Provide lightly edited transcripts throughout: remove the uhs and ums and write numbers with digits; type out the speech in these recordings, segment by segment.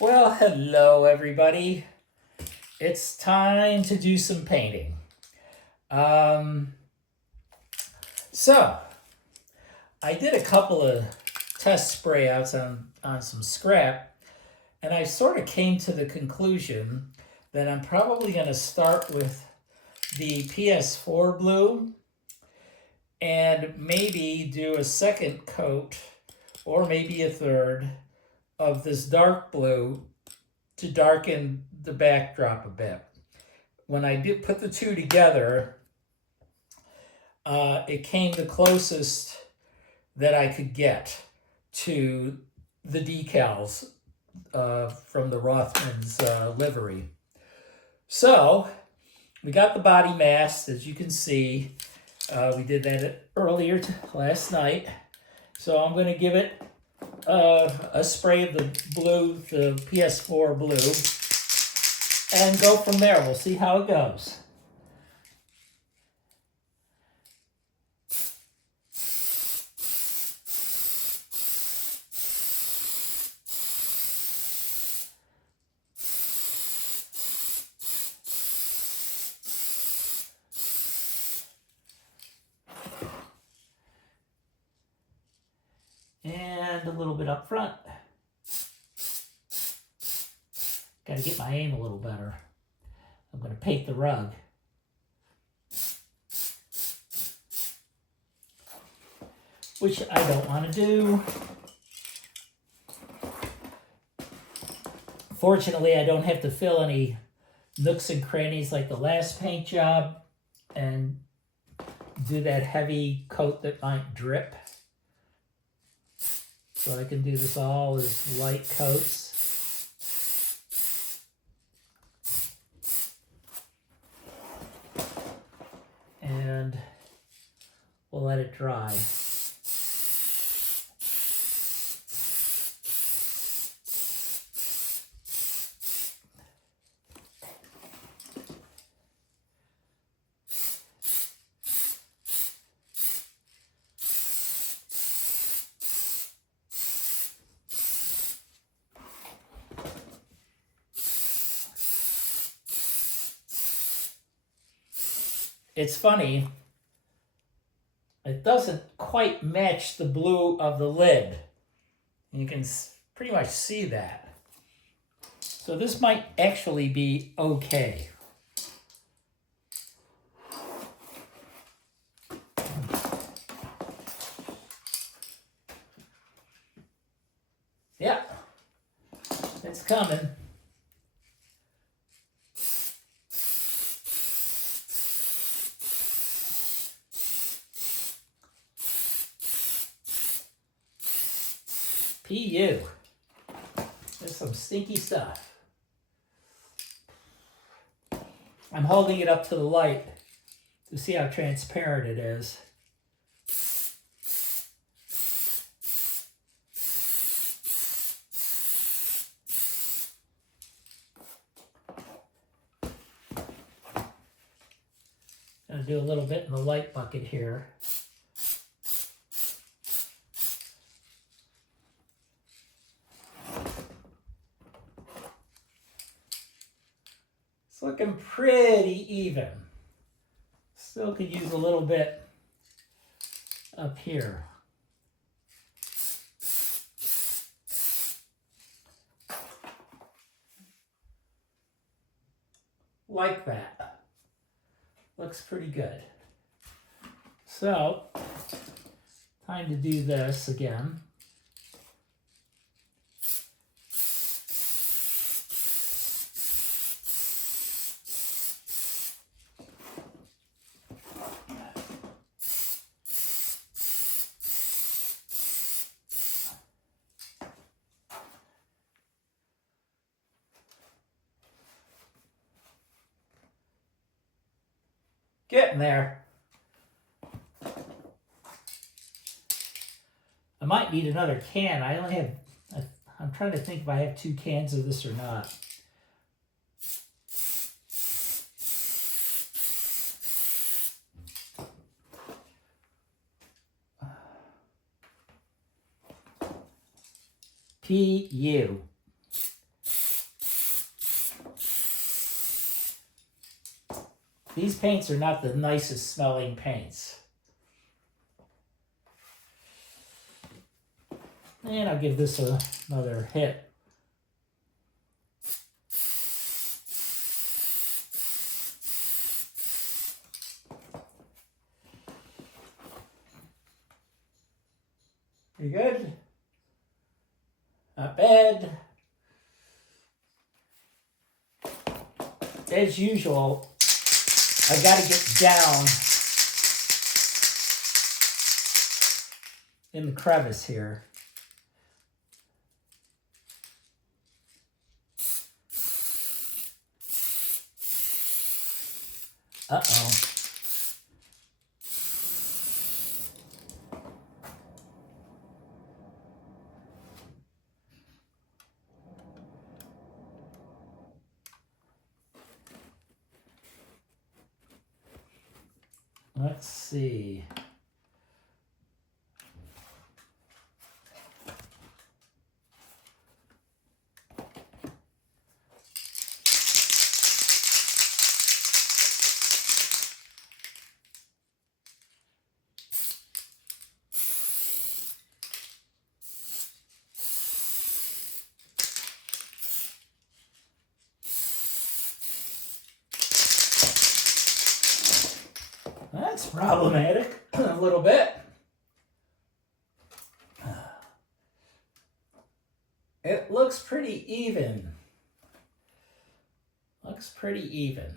Well, hello everybody. It's time to do some painting. Um, so, I did a couple of test spray outs on some scrap, and I sort of came to the conclusion that I'm probably going to start with the PS4 blue and maybe do a second coat or maybe a third of this dark blue to darken the backdrop a bit. When I did put the two together, it came the closest that I could get to the decals from the Rothman's livery. So we got the body masked, as you can see. We did that earlier last night. So I'm going to give it a spray of the blue, the PS4 blue, and go from there. We'll see how it goes. And a little bit up front. Got to get my aim a little better. I'm going to paint the rug. Which I don't want to do. Fortunately, I don't have to fill any nooks and crannies like the last paint job and do that heavy coat that might drip. So I can do this all as light coats. And we'll let it dry. It's funny, it doesn't quite match the blue of the lid. You can pretty much see that. So this might actually be okay. Yeah, it's coming. PU. There's some stinky stuff. I'm holding it up to the light to see how transparent it is. I'm going to do a little bit in the light bucket here. It's looking pretty even. Still could use a little bit up here. Like that. Looks pretty good. So, time to do this again. Getting there. I might need another can. I only have, I'm trying to think if I have 2 cans of this or not. PU. These paints are not the nicest smelling paints. And I'll give this another hit. Pretty good. Not bad. As usual, I got to get down in the crevice here. Uh-oh. Let's see. That's problematic a little bit. It looks pretty even. Looks pretty even.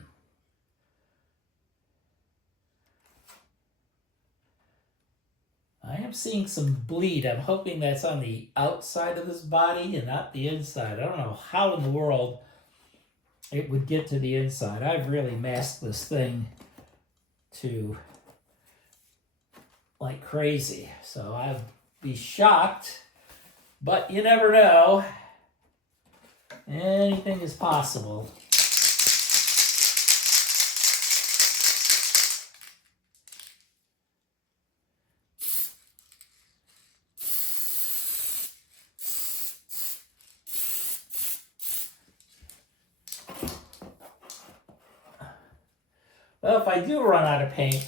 I am seeing some bleed. I'm hoping that's on the outside of this body and not the inside. I don't know how in the world it would get to the inside. I've really masked this thing to like crazy. So I'd be shocked, but you never know. Anything is possible. Well, if I do run out of paint,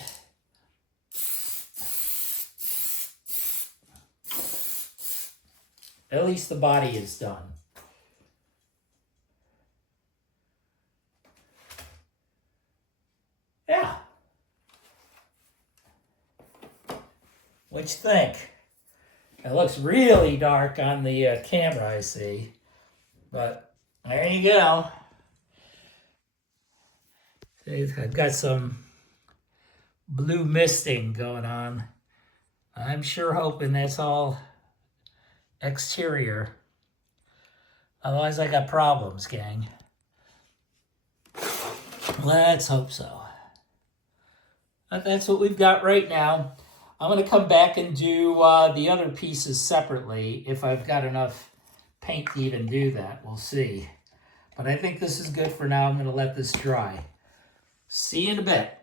at least the body is done. Yeah. What you think? It looks really dark on the camera, I see. But there you go. I've got some blue misting going on. I'm sure hoping that's all exterior. Otherwise I got problems, gang. Let's hope so. But that's what we've got right now. I'm going to come back and do the other pieces separately if I've got enough paint to even do that. We'll see. But I think this is good for now. I'm going to let this dry. See you in a bit.